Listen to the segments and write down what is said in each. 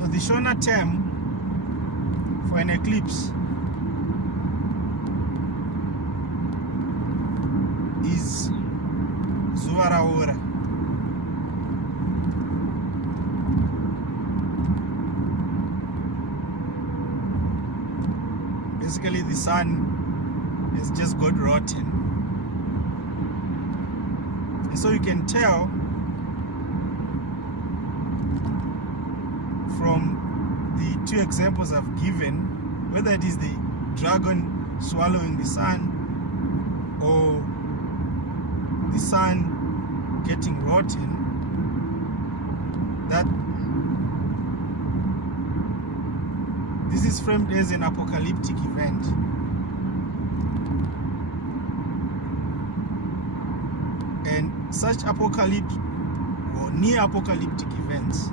So the Shona term for an eclipse is zuva ra ora. Basically, the sun has just got rotten, and so you can tell from the two examples I've given, whether it is the dragon swallowing the sun or the sun getting rotten, that this is framed as an apocalyptic event. And such apocalyptic or near apocalyptic events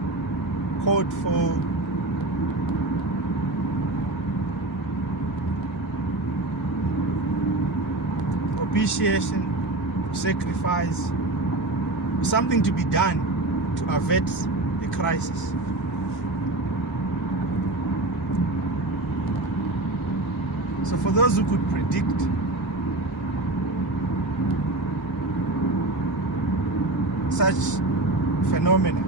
called for propitiation, sacrifice, something to be done to avert the crisis. So for those who could predict such phenomena,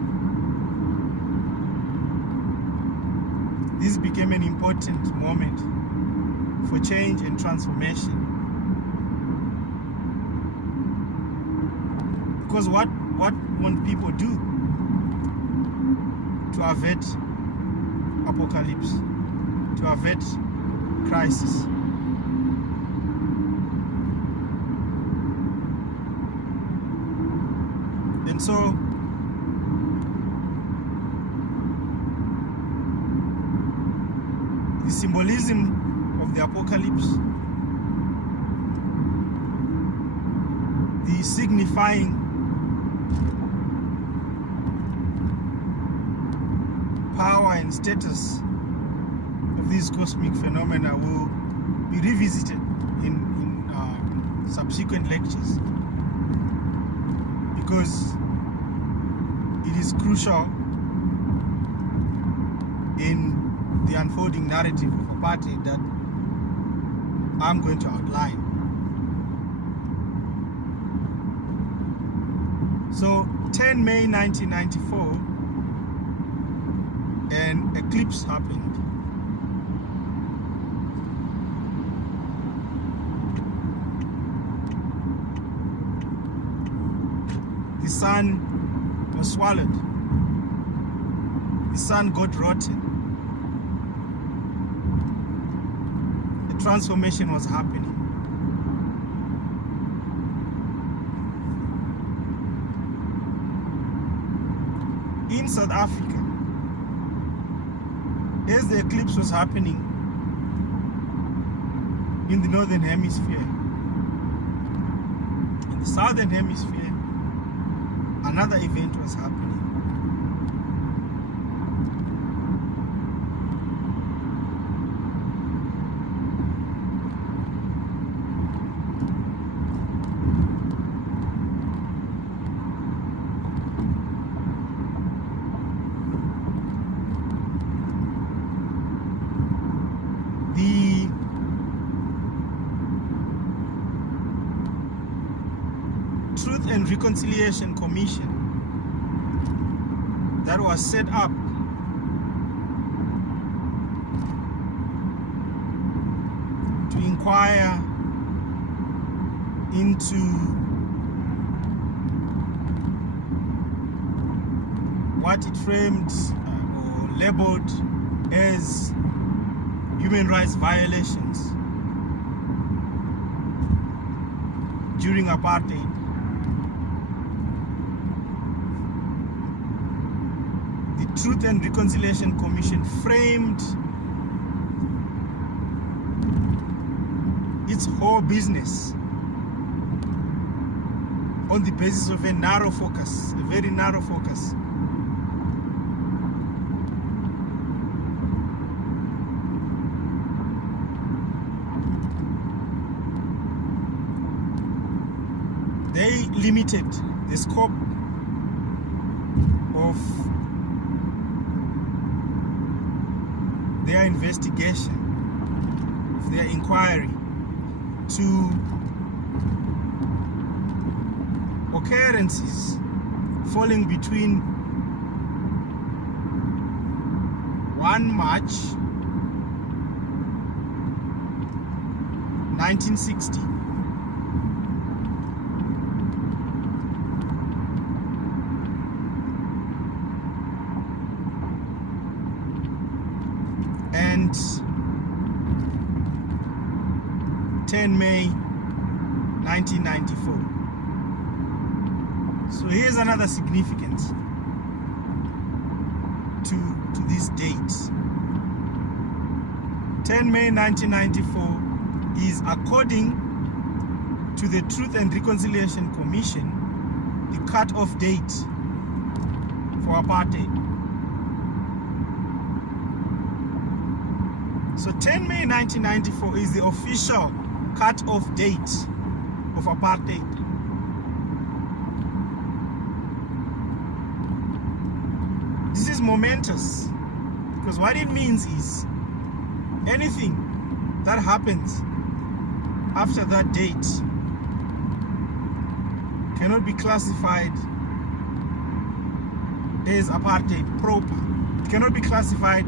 this became an important moment for change and transformation. Because what won't people do to avert apocalypse, to avert crisis? And so the symbolism of the apocalypse, the signifying power and status of these cosmic phenomena will be revisited in subsequent lectures, because it is crucial in the unfolding narrative of apartheid that I'm going to outline. So 10 May 1994, an eclipse happened. The sun was swallowed. The sun got rotten. The transformation was happening. In South Africa, as the eclipse was happening in the northern hemisphere, in the southern hemisphere, another event was happening. The Truth and Reconciliation Commission that was set up to inquire into what it framed or labeled as human rights violations during apartheid. The Truth and Reconciliation Commission framed its whole business on the basis of a narrow focus, a very narrow focus. They limited the scope of investigation, of their inquiry to occurrences falling between 1 March 1960 and 10 May 1994. So here's another significance to this date. 10 May 1994 is, according to the Truth and Reconciliation Commission, the cut-off date for apartheid. So 10 May 1994 is the official cut-off date of apartheid. This is momentous, because what it means is anything that happens after that date cannot be classified as apartheid proper. It cannot be classified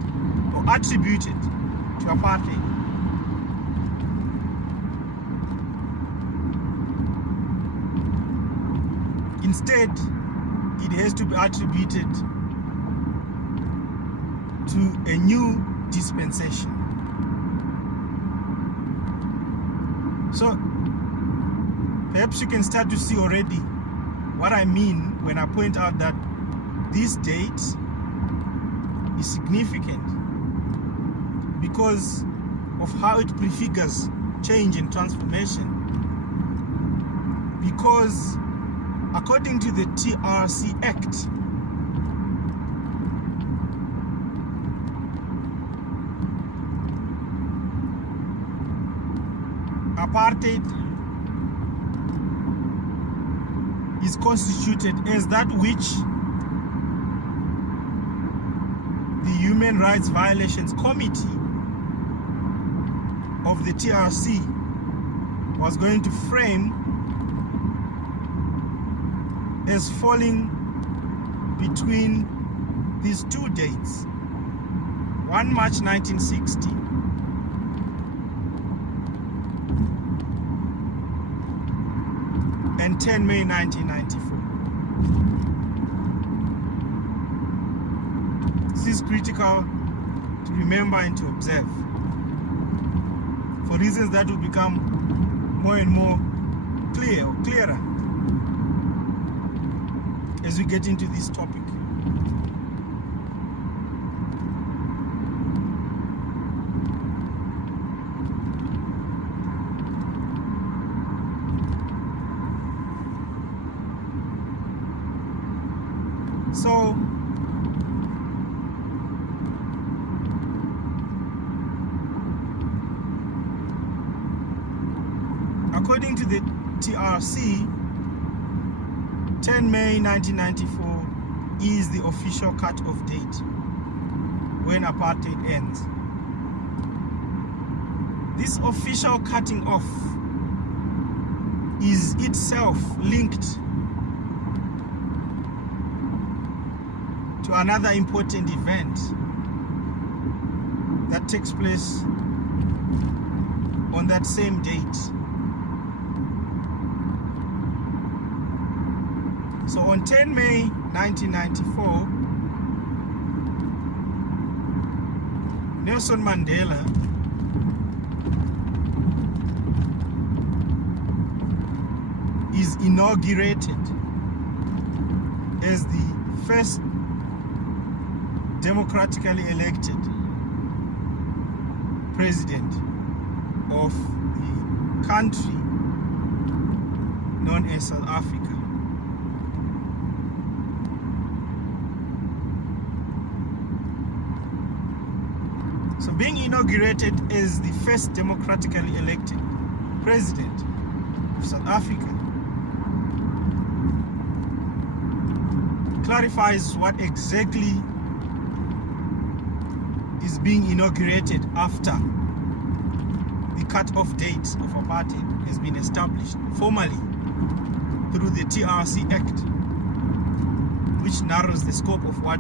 or attributed to apartheid. Instead, it has to be attributed to a new dispensation. So perhaps you can start to see already what I mean when I point out that this date is significant because of how it prefigures change and transformation. Because according to the TRC Act, apartheid is constituted as that which the Human Rights Violations Committee of the TRC was going to frame as falling between these two dates, 1 March 1960 and 10 May 1994. This is critical to remember and to observe for reasons that will become more and more clearer as we get into this topic. So according to the TRC, 10 May 1994 is the official cut-off date when apartheid ends. This official cutting off is itself linked to another important event that takes place on that same date. So on 10 May 1994, Nelson Mandela is inaugurated as the first democratically elected president of the country known as South Africa. So being inaugurated as the first democratically elected president of South Africa clarifies what exactly is being inaugurated after the cut-off date of apartheid has been established formally through the TRC Act, which narrows the scope of what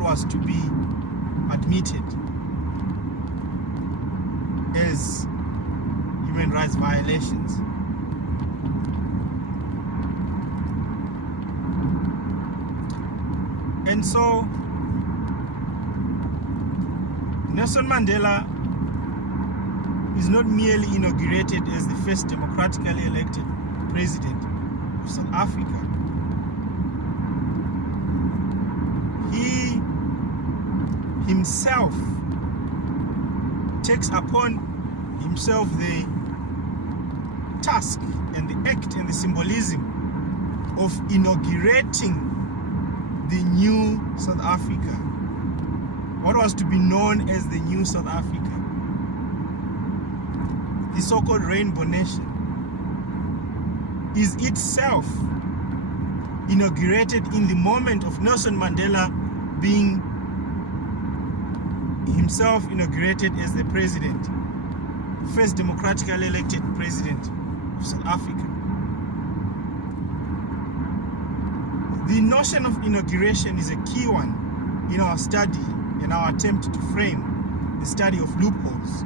was to be admitted as human rights violations. And so Nelson Mandela is not merely inaugurated as the first democratically elected president of South Africa. He himself takes upon himself the task and the act and the symbolism of inaugurating the new South Africa, what was to be known as the new South Africa, the so-called Rainbow Nation, is itself inaugurated in the moment of Nelson Mandela being himself inaugurated as the president, first democratically elected president of South Africa. The notion of inauguration is a key one in our study, in our attempt to frame the study of loopholes,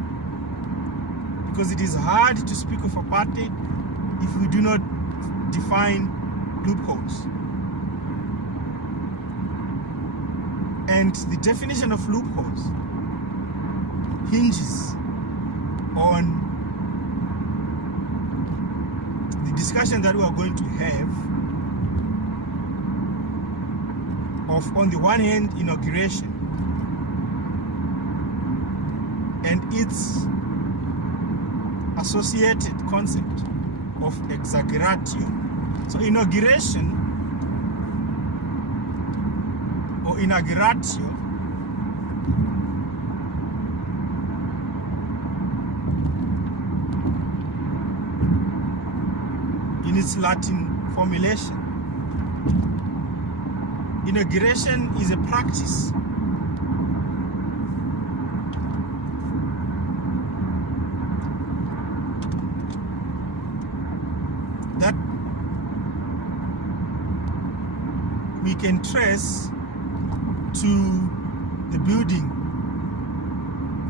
because it is hard to speak of apartheid if we do not define loopholes. And the definition of loopholes hinges on the discussion that we are going to have of, on the one hand, inauguration and its associated concept of exaggeratio. So inauguration or inauguratio in its Latin formulation. Inauguration is a practice that we can trace to the building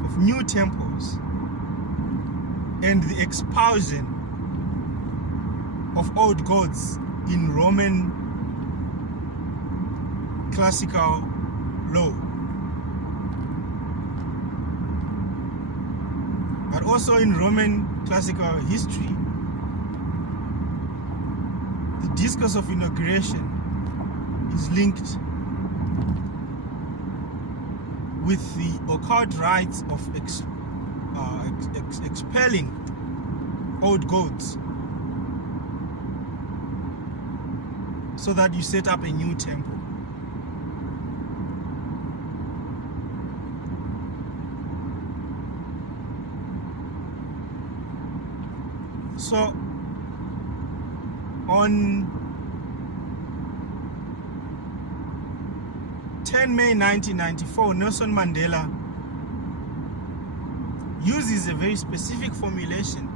of new temples and the expulsion of old gods in Roman classical law, but also in Roman classical history. The discourse of inauguration is linked with the occult rites of expelling old gods so that you set up a new temple. So on 10 May 1994, Nelson Mandela uses a very specific formulation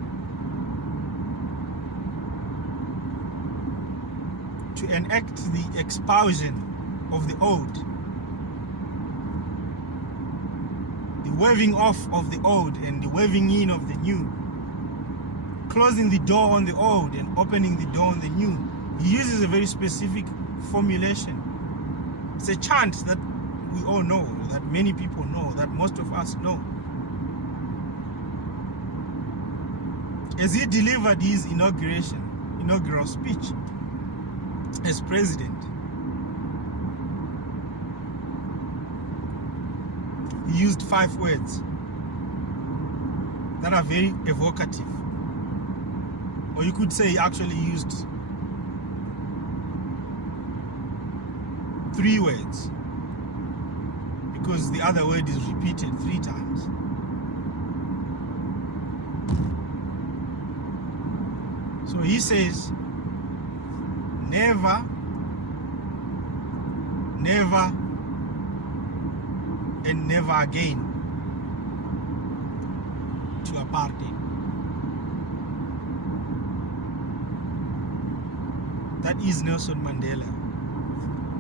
to enact the expulsion of the old, the waving off of the old and the waving in of the new, closing the door on the old and opening the door on the new. He uses a very specific formulation. It's a chant that we all know, that many people know, that most of us know. As he delivered his inaugural speech as president, he used 5 words that are very evocative. Or you could say he actually used 3 words, because the other word is repeated 3 times. So he says, never, never, and never again to apartheid. That is Nelson Mandela.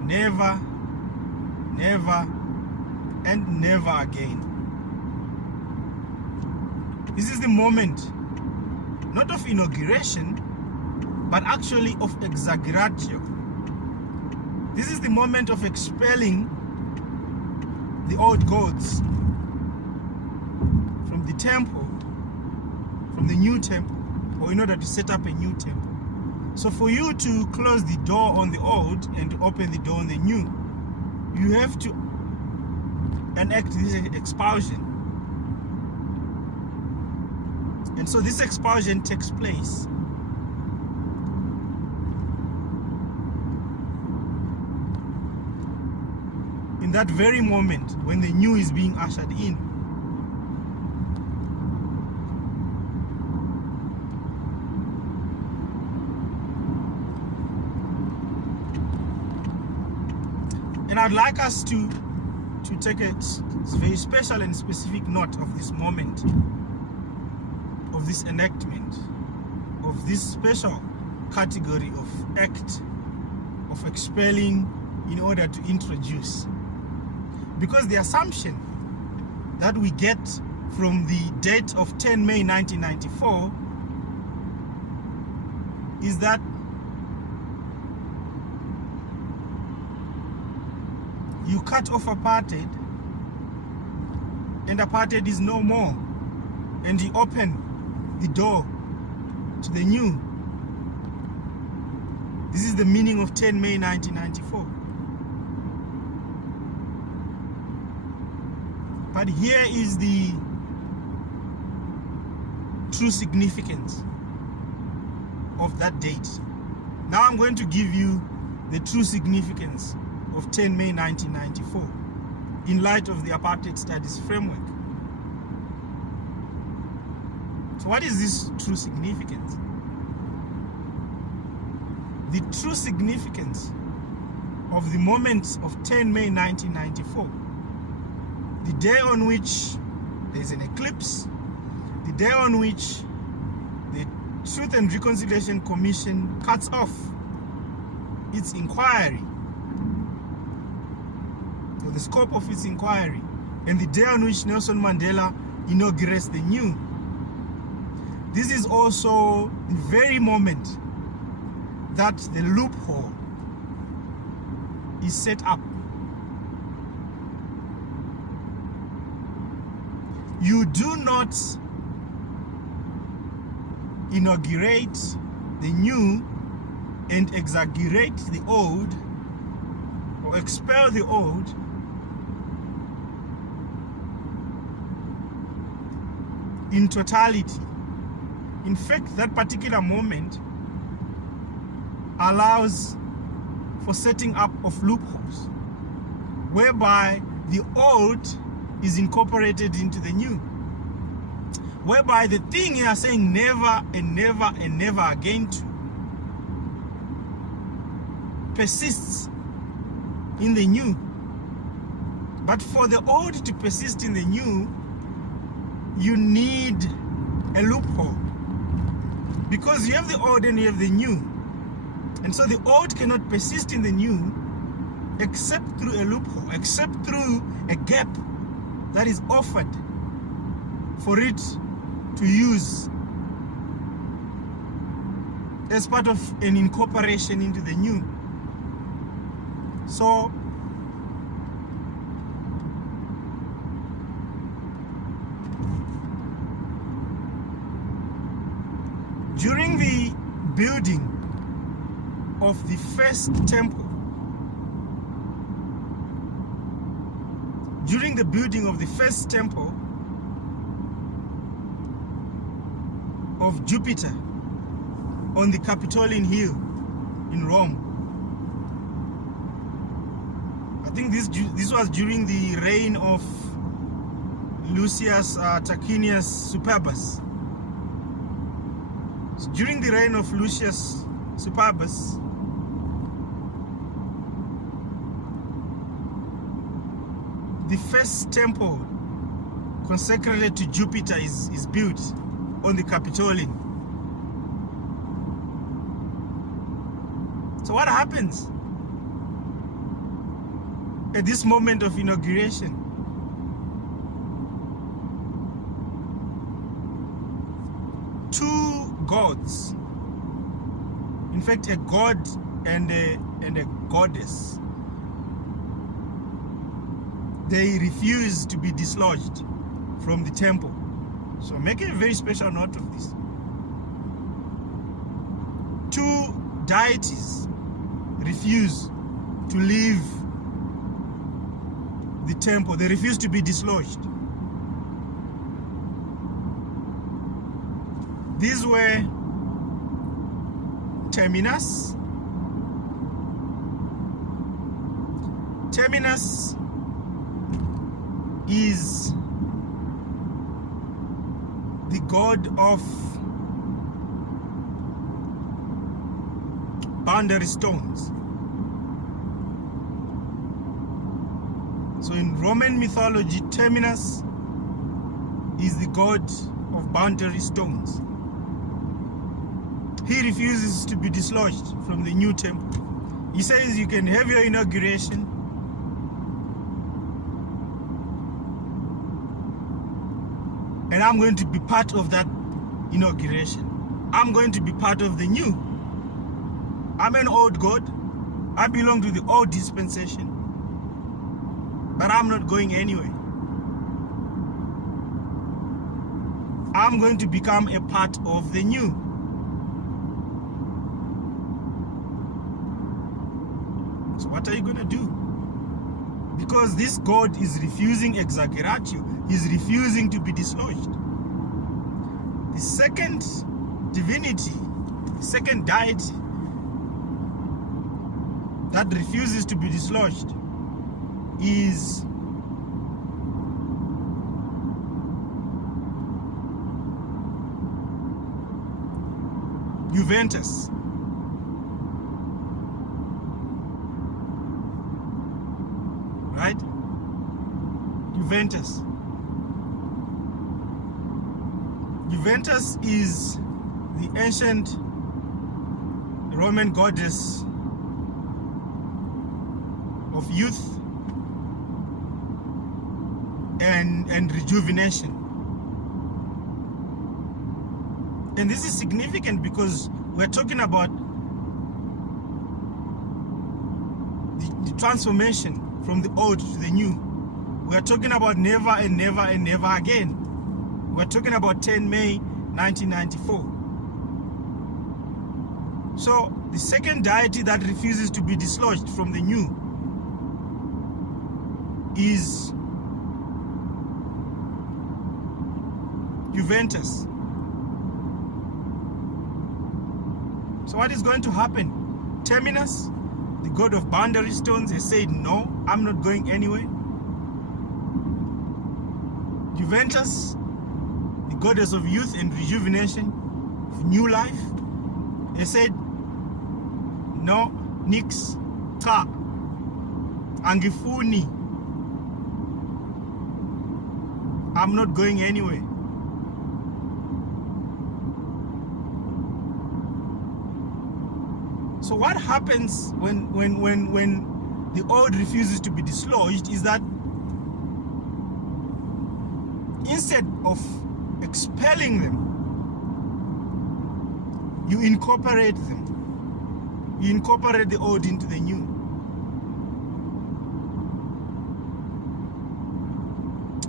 Never, never, and never again. This is the moment, not of inauguration, but actually of exaggeratio. This is the moment of expelling the old gods from the temple, from the new temple, or in order to set up a new temple. So for you to close the door on the old and to open the door on the new, you have to enact this expulsion. And so this expulsion takes place in that very moment when the new is being ushered in. And I'd like us to take a very special and specific note of this moment, of this enactment, of this special category of act of expelling in order to introduce. Because the assumption that we get from the date of 10 May 1994 is that you cut off apartheid and apartheid is no more, and you open the door to the new. This is the meaning of 10 May 1994. But here is the true significance of that date. Now I'm going to give you the true significance of 10 May 1994 in light of the Apartheid Studies framework. So what is this true significance? The true significance of the moment of 10 May 1994, the day on which there is an eclipse, the day on which the Truth and Reconciliation Commission cuts off its inquiry, or the scope of its inquiry, and the day on which Nelson Mandela inaugurates the new. This is also the very moment that the loophole is set up. You do not inaugurate the new and exaggerate the old, or expel the old, in totality. In fact, that particular moment allows for setting up of loopholes, whereby the old is incorporated into the new, whereby the thing you are saying never and never and never again to persists in the new. But for the old to persist in the new, you need a loophole, because you have the old and you have the new. And so the old cannot persist in the new except through a loophole, except through a gap that is offered for it to use as part of an incorporation into the new. So during the building of the first temple, of Jupiter on the Capitoline Hill in Rome. I think this was during the reign of Lucius Tarquinius Superbus. So during the reign of Lucius Superbus, the first temple consecrated to Jupiter is built on the Capitolian. So what happens at this moment of inauguration? Two gods, in fact a god and a goddess, they refuse to be dislodged from the temple. So make a very special note of this. Two deities refuse to leave the temple. They refuse to be dislodged. These were Terminus. Terminus is the god of boundary stones. So in Roman mythology, Terminus is the god of boundary stones. He refuses to be dislodged from the new temple. He says you can have your inauguration, and I'm going to be part of that inauguration. I'm going to be part of the new. I'm an old god. I belong to the old dispensation. But I'm not going anywhere. I'm going to become a part of the new. So what are you going to do? Because this god is refusing exaggeratio. He's refusing to be dislodged. The second divinity, the second deity that refuses to be dislodged is Juventas. Right? Juventas. Juventas is the ancient Roman goddess of youth and rejuvenation. And this is significant because we're talking about the transformation from the old to the new. We're talking about never and never and never again. We're talking about 10 May 1994. So the second deity that refuses to be dislodged from the new is Juventas. So what is going to happen? Terminus, the god of boundary stones, has said, no, I'm not going anywhere. Juventas, the goddess of youth and rejuvenation, of new life, has said, no, nix, ta, angifuni. I'm not going anywhere. So what happens when the old refuses to be dislodged is that instead of expelling them, you incorporate them. You incorporate the old into the new.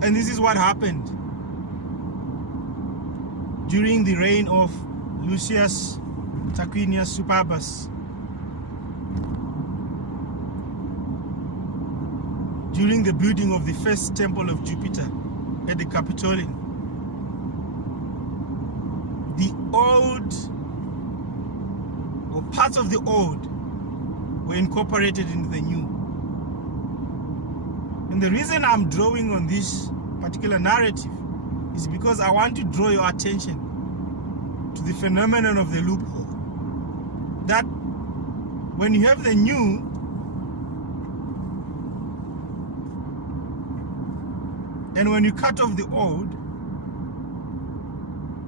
And this is what happened during the reign of Lucius Tarquinius Superbus. During the building of the first temple of Jupiter at the Capitolian, the old, or parts of the old, were incorporated into the new. And the reason I'm drawing on this particular narrative is because I want to draw your attention to the phenomenon of the loophole. That when you have the new, And when you cut off the old,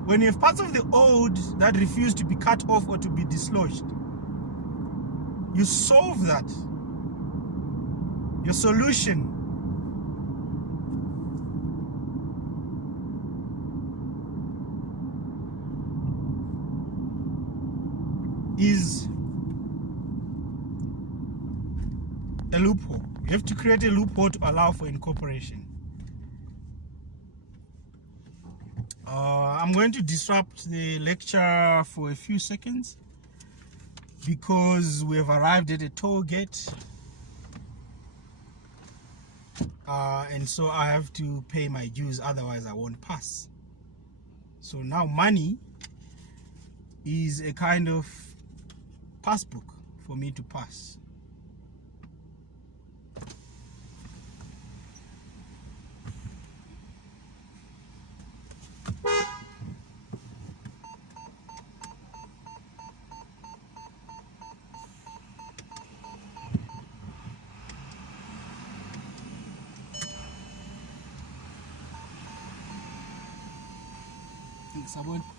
when you have parts of the old that refuse to be cut off or to be dislodged, you solve that. Your solution is a loophole. You have to create a loophole to allow for incorporation. I'm going to disrupt the lecture for a few seconds because we have arrived at a toll gate, and so I have to pay my dues, otherwise I won't pass. So now money is a kind of passbook for me to pass. Thanks, Abon.